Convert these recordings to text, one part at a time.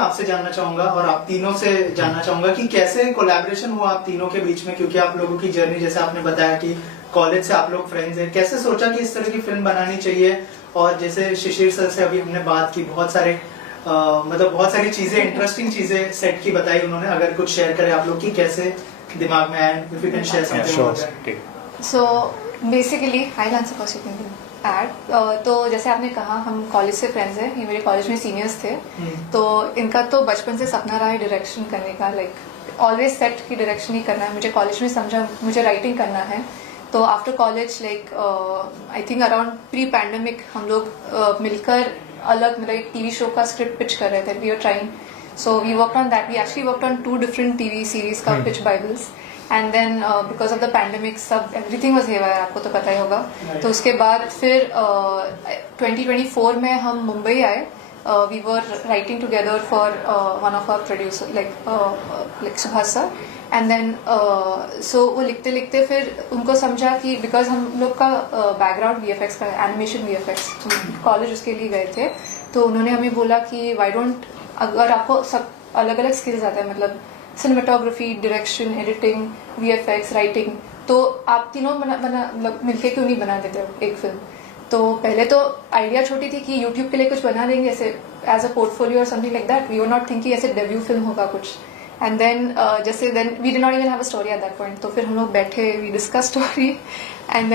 आपसे जानना चाहूंगा और आप तीनों से जानना चाहूंगा कि कैसे कोलैबोरेशन हुआ आप तीनों के बीच में, क्योंकि आप लोगों की जर्नी जैसे आपने बताया कि कॉलेज से आप लोग फ्रेंड्स हैं, कैसे सोचा कि इस तरह की फिल्म बनानी चाहिए? और जैसे शिशिर सर से अभी हमने बात की, बहुत सारे मतलब बहुत सारी चीजें, इंटरेस्टिंग चीजें सेट की बताई उन्होंने, अगर कुछ शेयर करें आप लोग कि कैसे दिमाग में आया, if you can share something. So basically I answer first, you can add. तो जैसे आपने कहा हम कॉलेज से फ्रेंड्स हैं, ये मेरे कॉलेज में सीनियर्स थे, तो इनका तो बचपन से सपना रहा है डायरेक्शन करने का, लाइक ऑलवेज सेट की डायरेक्शन ही करना है। मुझे कॉलेज में समझा मुझे राइटिंग करना है, तो after college like I think around pre pandemic हम लोग मिलकर अलग मतलब एक टीवी शो का स्क्रिप्ट पिच कर रहे थे। We are trying, so we worked on that, we actually worked on 2 different TV series का pitch bibles, and then because of the pandemic सब एवरीथिंग वाज हेयर, आपको तो पता ही होगा। तो उसके बाद फिर 2024 में हम मुंबई आए, we were writing together for one of our producer like Subhash sir, and then so वो लिखते लिखते फिर उनको समझा कि बिकॉज हम लोग का बैकग्राउंड वीएफएक्स का, एनिमेशन वीएफएक्स, कॉलेज उसके लिए गए थे, तो उन्होंने हमें बोला कि वाई डोंट, अगर आपको सब अलग अलग स्किल्स आते हैं, मतलब cinematography, direction, editing, VFX, writing, तो आप तीनों मतलब मिलके क्यों नहीं बना देते हो एक फिल्म? तो पहले तो आइडिया छोटी थी कि यूट्यूब के लिए कुछ बना देंगे ऐसे एज अ पोर्टफोलियो और something like that, we were not thinking ऐसे डेब्यू फिल्म होगा कुछ, एंड देन जैसे then we did not even have a story at that point, तो फिर हम लोग बैठे, we discuss story, and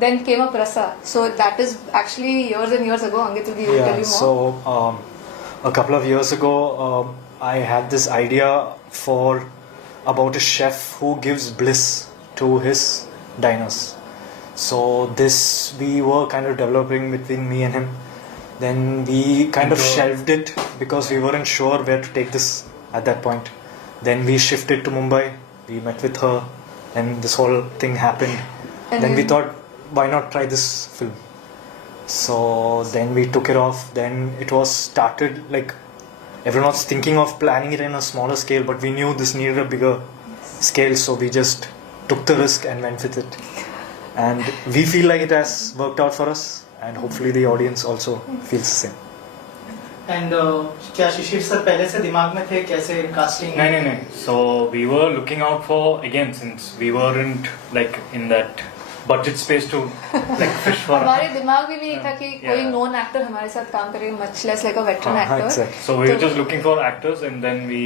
then came up Rasa, so that is actually years and years ago. Angit will tell you more. So a couple of years ago I had this idea for about a chef who gives bliss to his diners. So this we were kind of developing between me and him. Then we kind of shelved it because we weren't sure where to take this at that point. Then we shifted to Mumbai. We met with her, and this whole thing happened. And then we thought, why not try this film? So then we took it off. Then it was started like everyone was thinking of planning it in a smaller scale, but we knew this needed a bigger scale, so we just took the risk and went with it. And we feel like it has worked out for us, and hopefully the audience also feels the same. And क्या शिशिर sir पहले से दिमाग में थे कैसे casting? नहीं. So we were looking out for, again, since we weren't like in that budget space to like fish for. हमारे दिमाग में भी नहीं था कि कोई नोन एक्टर हमारे साथ काम करे, much less like a veteran actor. Exactly. So we were just looking for actors, and then we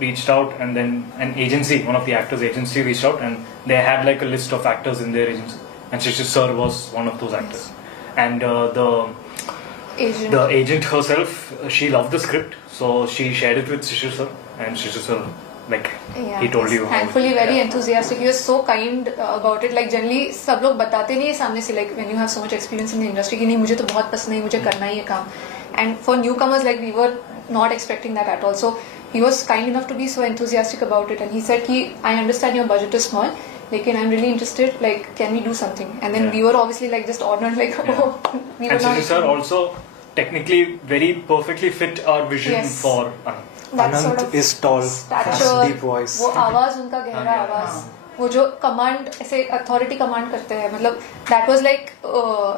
reached out, and then an agency, one of the actors' agency reached out, and they had like a list of actors in their agency, and Shishir sir was one of those actors, and the agent herself, she loved the script, so she shared it with Shishir sir, and Shishir sir, like he told you, thankfully very enthusiastic, he was so kind about it. Like generally सब लोग बताते नहीं है सामने से, like when you have so much experience in the industry कि नहीं मुझे तो बहुत पसंद है, मुझे करना ही है काम, and for newcomers like we were not expecting that at all, so he was kind enough to be so enthusiastic about it, and he said कि I understand your budget is small, लेकिन I'm really interested, like can we do something? And then we were obviously like just honored, like oh, we were and Shishir sir also technically very perfectly fit our vision for Anant sort of is tall, has deep voice. वो आवाज उनका गहरा आवाज, वो जो command ऐसे authority command करते हैं, मतलब that was like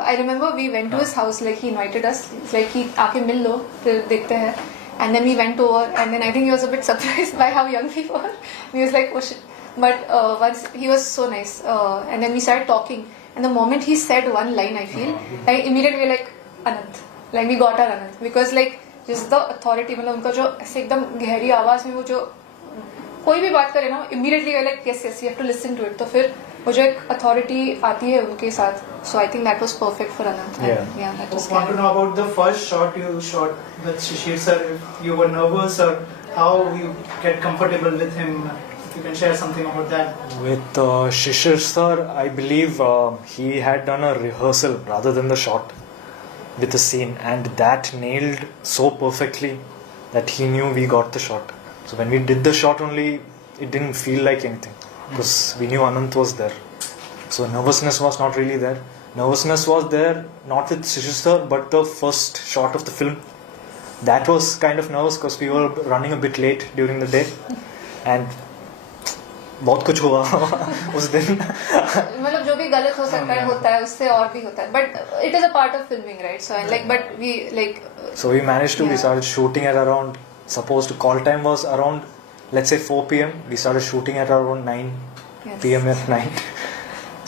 I remember we went to his house, like he invited us, like कि आके मिल लो फिर देखते हैं, and then we went over, and then I think he was a bit surprised by how young we were, he was like oh shit, but once he was so nice, and then we started talking, and the moment he said one line, I feel like immediately we were like Anant, like we got our Anant, because like just the authority, मतलब उनका जो ऐसे एकदम गहरी आवाज में वो जो कोई भी बात करे ना, immediately we're like yes you have to listen to it, तो फिर वो जो एक authority आती है उनके साथ, so I think that was perfect for Anant. Yeah, that was I want to know about the first shot you shot with Shishir sir. If you were nervous, or how you get comfortable with him, if you can share something about that. With Shishir sir, I believe he had done a rehearsal rather than the shot with the scene, and that nailed so perfectly that he knew we got the shot. So when we did the shot only, it didn't feel like anything because we knew Anant was there. So nervousness was not really there. Nervousness was there not with Shishir sir, but the first shot of the film. That was kind of nervous because we were running a bit late during the day, and बहुत कुछ हुआ उस दिन. मतलब जो भी गलत हो सकता है होता है, उससे और भी होता है, but it is a part of filming, right? So like but we like So we managed to, we Yeah. started shooting at around, supposed call time was around, let's say 4 p.m. We started shooting at around 9 Yes. p.m. at night.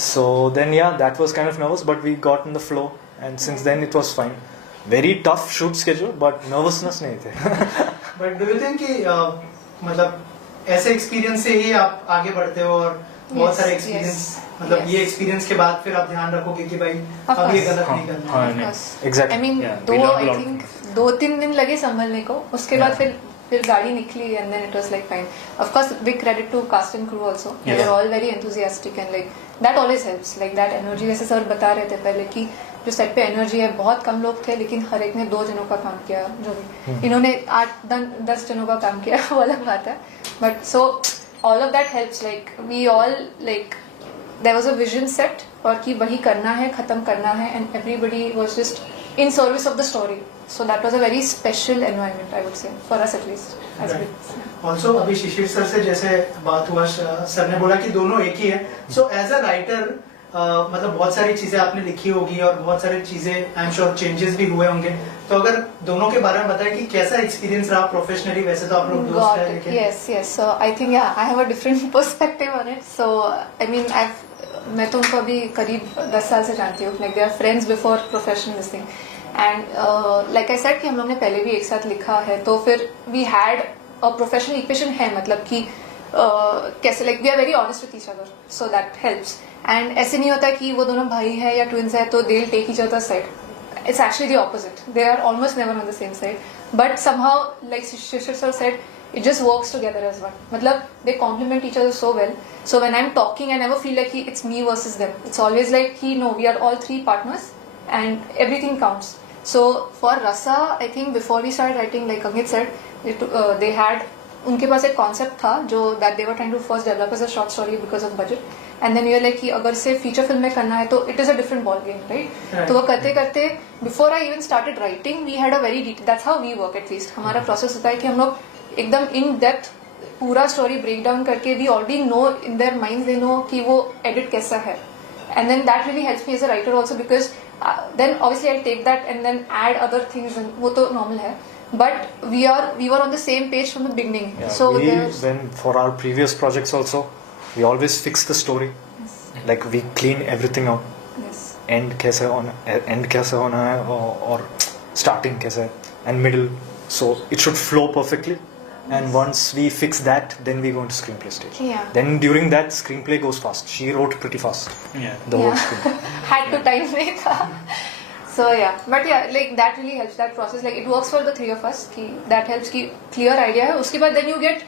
So then, yeah, that was kind of nervous, but we got in the flow, and since then it was fine. Very tough shoot schedule, but nervousness नहीं थे. But do you think कि मतलब ऐसे experience से ही आप आगे बढ़ते हो और बहुत Yes, सारे एक्सपीरियंस yes, मतलब yes. ये एक्सपीरियंस के बाद फिर आप ध्यान रखोगे कि भाई Of अब ये course. गलत नहीं करना हाँ, है. नहीं. Exactly. आई मीन Yeah, दो we learned a I lot. Think 2-3 दिन लगे संभलने को, उसके बाद फिर गाड़ी निकली and then it was like fine. Of course big credit to cast and crew also, they were all very enthusiastic and like that always helps, like that energy. जैसे sir बता रहे थे पहले कि जो सेट पे एनर्जी है, बहुत कम लोग थे लेकिन हर एक ने 2 जनों का काम किया. जो भी इन्होंने 8-10 जनों का काम किया वो अलग बात है, but so all of that helps. Like we all like there was a vision set और कि वही करना है, खत्म करना है, and everybody was just in service of the story. So that was a very special environment, I would say, for us at least. As Right. we- also अभी शिशिर sir से जैसे बात हुआ, सर ने बोला कि दोनों एक ही है. सो एज अ राइटर मतलब बहुत सारी चीजें आपने लिखी होगी और बहुत सारी चीजें आई एम श्योर चेंजेस भी हुए होंगे. तो अगर दोनों के बारे में बताएं कि कैसा एक्सपीरियंस रहा प्रोफेशनली. वैसे तो आप लोग दोस्त Got हैं it. लेकिन Yes, yes. So I think I have a different perspective on it. So I mean मैं तो उनको अभी करीब 10 साल से जानती हूँ. Like they are friends before professional this thing. And like I said कि हम लोग ने पहले भी एक साथ लिखा है, तो फिर we had a professional equation है, मतलब कि कैसे like we are very honest with each other, so that helps. And ऐसे नहीं होता कि वो दोनों भाई है या twins है तो they'll take each other's side. It's actually the opposite. They are almost never on the same side. But somehow, like Shishir sir said, it just works together as one. Matlab, they complement each other so well. So when I'm talking, I never feel like it's me versus them. It's always like, no, we are all 3 partners and everything counts. So for Rasa, I think before we started writing, like Angit said, they had, उनके पास एक concept था जो that they were trying to first develop as a short story because of budget. And then we are like कि अगर से feature film में करना है तो it is a different ball game, right? तो वो करते करते before I even started writing, we had a very detailed, that's how we work at least. हमारा process होता है कि हम लोग एकदम in depth पूरा story break down करके we already know in their minds, they know कि वो edit कैसा है. And then that really helps me as a writer also because then obviously I'll take that and then add other things and वो तो normal है. But we were on the same page from the beginning. Yeah, So when for our previous projects also, we always fix the story. yes, Like we clean everything out. yes. End कैसे होना है और starting कैसे and middle. So it should flow perfectly. And once we fix that, then we go into screenplay stage. Yeah. Then during that, screenplay goes fast. She wrote pretty fast. Yeah. The whole Yeah. screen. Had to time नहीं था. So yeah, but yeah, like that really helps, that process. Like it works for the 3 of us. कि that helps कि clear idea है. उसके बाद then you get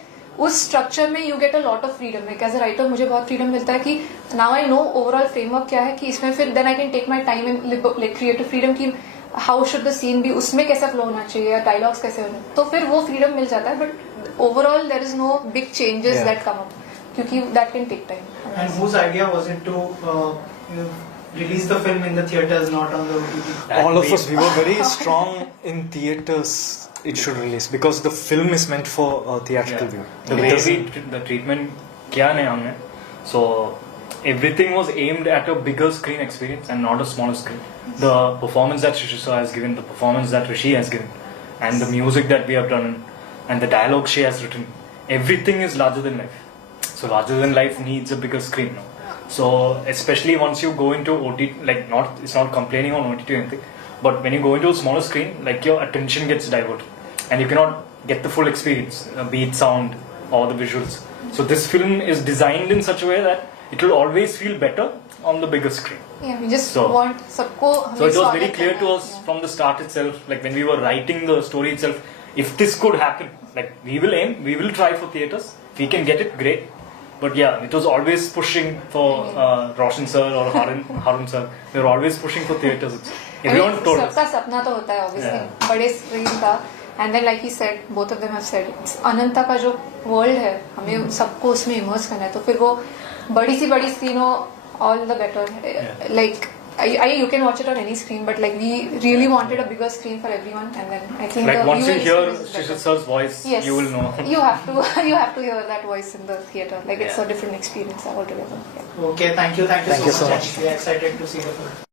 उस structure में you get a lot of freedom. Like as a writer मुझे बहुत freedom मिलता है कि now I know overall framework क्या है कि इसमें फिर then I can take my time and like creative freedom कि how should the scene be, उसमें कैसा flow होना चाहिए या dialogues कैसे होने, तो फिर वो freedom मिल जाता है. But overall there is no big changes Yeah. that come up क्योंकि that can take time. And whose idea was it to release the film in the theaters, not on the OTT? All of us, we were very strong in theaters. It should release because the film is meant for theatrical view. The way the treatment किया ने हमने, so everything was aimed at a bigger screen experience and not a smaller screen. The performance that Shishir has given, the performance that Rishi has given, and the music that we have done, and the dialogue she has written, everything is larger than life. So larger than life needs a bigger screen. No? So especially once you go into OTT, like it's not complaining on OTT or anything, but when you go into a smaller screen, like your attention gets diverted, and you cannot get the full experience, be it sound or the visuals. So this film is designed in such a way that it will always feel better on the bigger screen. Yeah, we just So- want सबको हमें So it was स्वागत very clear to करना है. us from the start itself, like when we were writing the story itself, if this could happen, like we will try for theaters. If we can get it, great. But yeah, it was always pushing for Roshan sir or Harun sir. They were always pushing for theaters. Everyone told us. सबका सपना तो होता है obviously, Yeah. बड़े screen का. And then like he said, both of them have said, अनंता का जो world है हमें सबको उसमें इमर्स करना है, तो फिर वो बड़ी सी बड़ी स्क्रीन हो, all the better. Yeah. Like you can watch it on any screen, but like we really wanted a bigger screen for everyone, and then I think Like the once you viewing hear experience is better. Shishir sir's voice, Yes, you will know. you have to you have to hear that voice in the theater. Like it's Yeah. a different experience altogether. Yeah. Okay, thank you Thank you so so much. much. We are excited to see the film.